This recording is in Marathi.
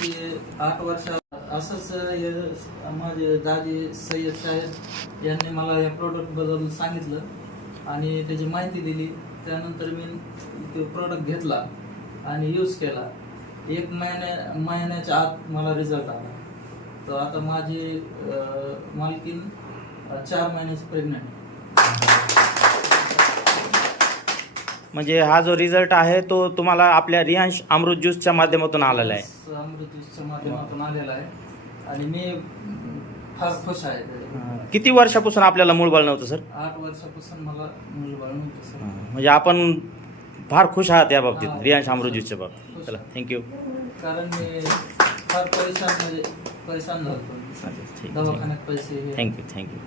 की 8 वर्ष असंच माझे दादी सय्यद साहेब यांनी मला या प्रॉडक्टबद्दल सांगितलं आणि त्याची माहिती दिली. त्यानंतर मी तो प्रॉडक्ट घेतला आणि यूज केला. 1 महिन्याच्या आत मला रिझल्ट आला. तर आता माझी मालकीन 4 महिन्याची प्रेग्नंट. म्हणजे हा जो रिझल्ट आहे तो तुम्हाला आपल्या रियांश अमृत ज्यूसच्या माध्यमातून आलेला आहे. अमृत ज्यूसच्या माध्यमातून आलेला आहे आणि मी फार खुश आहे. किती वर्षापासून आपल्याला मूळबाळ नव्हतं सर? 8 वर्षापासून मला मूलबाळ नव्हतं सर. म्हणजे आपण फार खुश आहात या बाबतीत, रियांश अमृत ज्यूसच्या बाबतीत. चला, थँक्यू. कारण मी फार परेशान झालो. दवाखान्यात पैसे. थँक्यू.